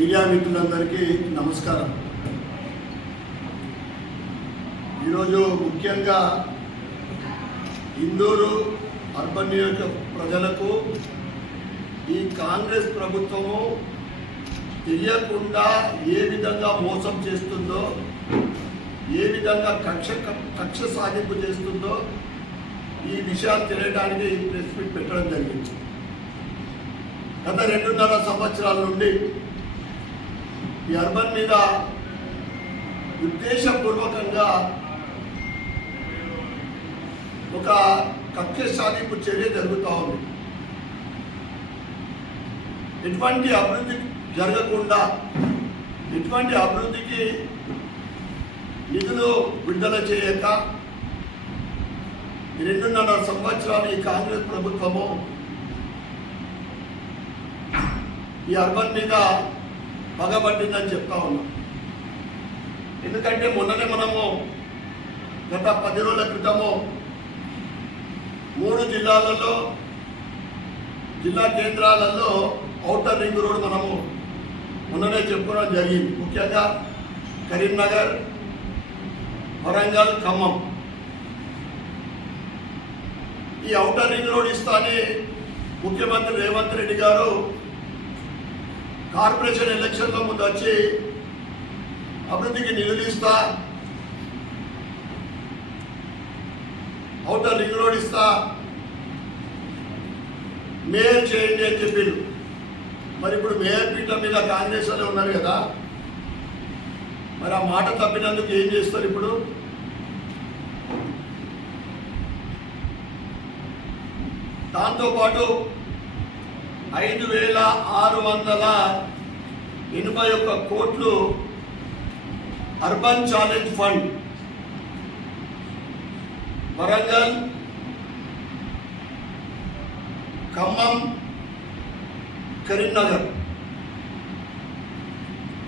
Media మిత్రులందరికీ నమస్కారం. ఈరోజు ముఖ్యంగా ఇందూరు అర్బన్ నియోజక ప్రజలకు ఈ కాంగ్రెస్ ప్రభుత్వము తెలియకుండా ఏ విధంగా మోసం చేస్తుందో, ఏ విధంగా కక్ష సాధింపు చేస్తుందో ఈ విషయాలు తెలియడానికి ప్రెస్ మీట్ పెట్టడం జరిగింది. గత 2.5 సంవత్సరాల నుండి ఈ అర్బన్ మీద ఉద్దేశపూర్వకంగా ఒక కక్ష సాధింపు చర్య జరుగుతూ ఉంది. ఎటువంటి అభివృద్ధి జరగకుండా, ఎటువంటి అభివృద్ధికి నిధులు విడుదల చేయక 2.5 సంవత్సరాలు ఈ కాంగ్రెస్ ప్రభుత్వము ఈ అర్బన్ మీద పగబట్టిందని చెప్తా ఉన్నాం. ఎందుకంటే మొన్ననే మనము గత 10 రోజుల క్రితము 3 జిల్లాలలో, జిల్లా కేంద్రాలలో ఔటర్ రింగ్ రోడ్ మనము మొన్ననే చెప్పుకోవడం జరిగింది. ముఖ్యంగా కరీంనగర్, వరంగల్, ఖమ్మం ఈ ఔటర్ రింగ్ రోడ్ ఇస్తానే ముఖ్యమంత్రి రేవంత్ రెడ్డి గారు కార్పొరేషన్ ఎలక్షన్ల ముందు వచ్చి అభివృద్ధికి నిధులు ఇస్తా, ఔటర్ రింగ్ రోడ్ ఇస్తా, మేయర్ చేయండి అని చెప్పిండు. మరి ఇప్పుడు మేయర్ పీఠం మీద కాంగ్రెస్ వాళ్ళే ఉన్నారు కదా, మరి ఆ మాట తప్పినందుకు ఏం చేస్తారు? ఇప్పుడు దాంతోపాటు 5,681 కోట్లు urban challenge fund Warangal, Khammam,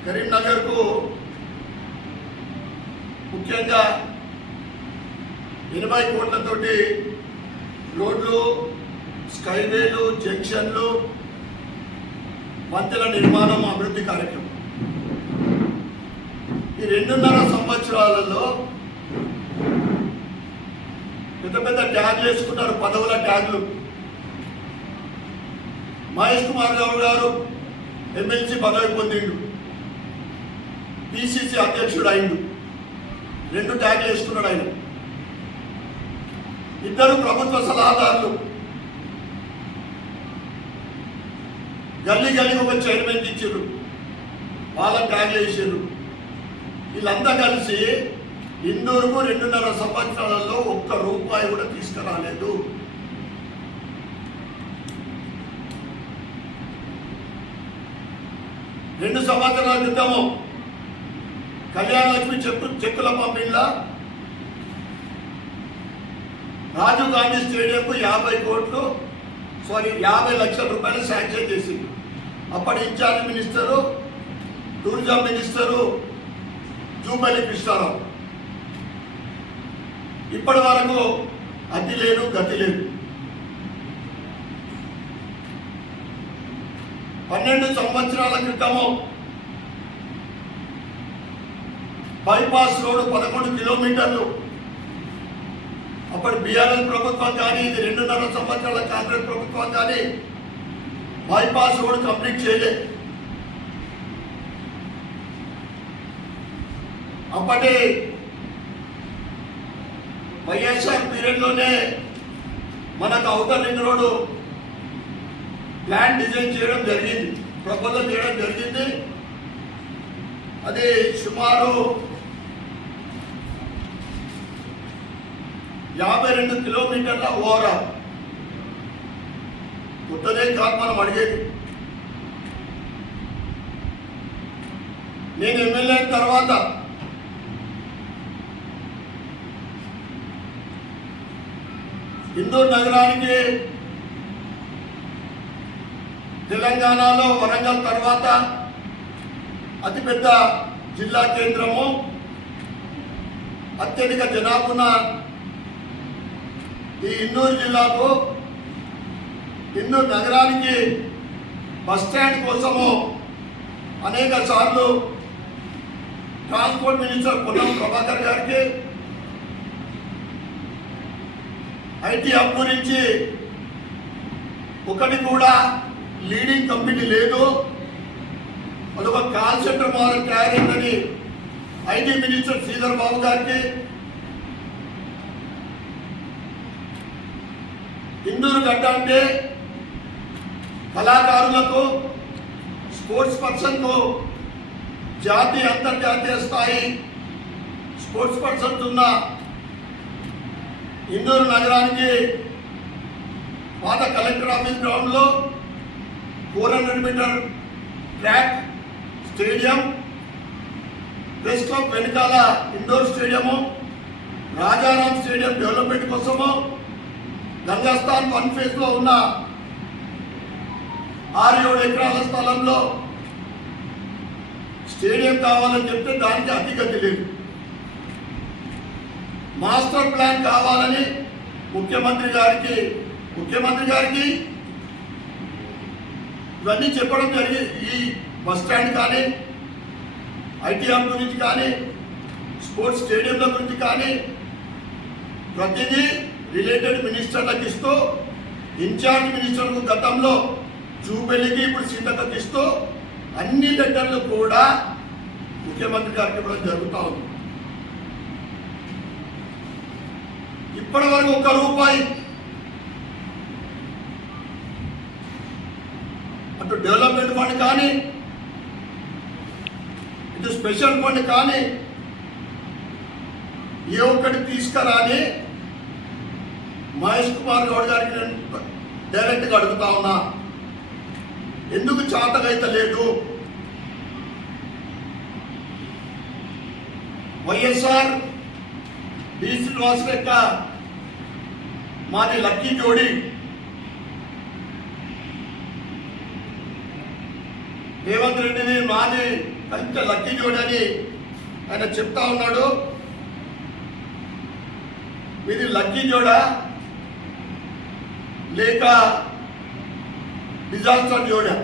కరీంనగర్కు ముఖ్యంగా 80 కోట్లతోటి రోడ్లు, స్కైవేలు, జంక్షన్లు, వంతెన నిర్మాణం, అభివృద్ధి కార్యక్రమం. ఈ 2.5 సంవత్సరాలలో పెద్ద పెద్ద ట్యాగ్లు వేసుకున్నారు, పదవుల ట్యాగ్లు. మహేష్ కుమార్ గౌడ్ గారు ఎమ్మెల్సీ పదవి పొందిండు, పిసిసి అధ్యక్షుడు అయిండు, 2 ట్యాగ్లు వేసుకున్నాడు ఆయన. 2 ప్రభుత్వ సలహాదారులు, గల్లీ ఒక చైర్మన్ ఇచ్చారు, వాళ్ళని ట్యాగ్లు వేసారు. వీళ్ళంతా కలిసి ఇందూరుకు 2.5 సంవత్సరాలలో 1 రూపాయి కూడా తీసుకురాలేదు. రెండు సంవత్సరాల క్రితము కళ్యాణ లక్ష్మి చెక్కుల పంపిణీలా రాజీవ్ గాంధీ స్టేడియంకు 50 లక్షల రూపాయలు శాంక్షన్ చేసింది. అప్పటి incharge minister, tourism minister Jupally Krishna Rao. ఇప్పటి వరకు అతి లేదు, గతి లేదు. 12 సంవత్సరాల క్రితము బైపాస్ రోడ్డు 11 కిలోమీటర్లు, అప్పటి బీఆర్ఎస్ ప్రభుత్వం కానీ, ఇది 2.5 సంవత్సరాల కాంగ్రెస్ ప్రభుత్వం కానీ బైపాస్ రోడ్ కంప్లీట్ చేయలేదు. అప్పటి వైఎస్ఆర్ పీరియడ్లోనే మనకు outer ring road plan design చేయడం జరిగింది, ప్రపోజల్ చేయడం జరిగింది. అది సుమారు 52 కిలోమీటర్ల ఓవరాల్. కొత్తదే కాదు మనం అడిగేది. నేను ఎమ్మెల్యే అయిన తర్వాత ఇందూరు నగరానికి తెలంగాణలో వరంగల్ తర్వాత అతిపెద్ద జిల్లా కేంద్రము, అత్యధిక జనాభా ఈ ఇందూరు జిల్లాకు, ఇందూరు నగరానికి బస్ స్టాండ్ కోసము అనేక సార్లు ట్రాన్స్పోర్ట్ మినిస్టర్ పొన్నం ప్రభాకర్ గారికి ఐటీ హబ్ గురించి ఒకటి కూడా లీడింగ్ కంపెనీ లేదు, అదొక కాల్ సెంటర్ మోడల్ తయారైందని ఐటీ మినిస్టర్ శ్రీధర్ బాబు గారికి, ఇందూరు గడ్డ అంటే కళాకారులకు స్పోర్ట్స్ పర్సన్కు జాతీయ అంతర్జాతీయ స్థాయి స్పోర్ట్స్ పర్సన్స్ ఉన్న ఇందూరు నగరానికి పాత కలెక్టర్ ఆఫీస్ గ్రౌండ్లో 400 metre track, stadium, press club వెనకాల indoor stadium, Rajaram stadium development కోసము గంగాస్థాన్ 1 ఫేజ్లో ఉన్న 6-7 ఎకరాల స్థలంలో స్టేడియం కావాలని చెప్తే దానికి అతిగతి లేదు. మాస్టర్ ప్లాన్ కావాలని ముఖ్యమంత్రి గారికి ఇవన్నీ చెప్పడం జరిగింది. ఈ బస్ స్టాండ్ కానీ, ఐటీ హబ్ గురించి కానీ, స్పోర్ట్స్ స్టేడియంల గురించి కానీ ప్రతిదీ రిలేటెడ్ మినిస్టర్లకు ఇస్తూ, ఇన్ఛార్జ్ మినిస్టర్లకు గతంలో జూబెల్లికి ఇప్పుడు సీతక్కకి ఇస్తూ అన్ని లెటర్లు కూడా ముఖ్యమంత్రి గారికి ఇవ్వడం జరుగుతూ ఉంది. ఇప్పటి వరకు ₹1 అటు డెవలప్మెంట్ ఫండ్ కానీ, ఇటు స్పెషల్ ఫండ్ కానీ ఏ ఒక్కటి తీసుకురాని మహేష్ కుమార్ గౌడ్ గారికి నేను డైరెక్ట్గా అడుగుతా ఉన్నా, ఎందుకు చేతనైతే లేదు? వైఎస్ఆర్ బి శ్రీనివాస్ యొక్క మాది లక్కీ జోడి, రేవంత్ రెడ్డిని మాది కంచె లక్కీ జోడి అని ఆయన చెప్తా ఉన్నాడు. ఇది లక్కీ జోడా లేక డిజాస్టర్ జోడా?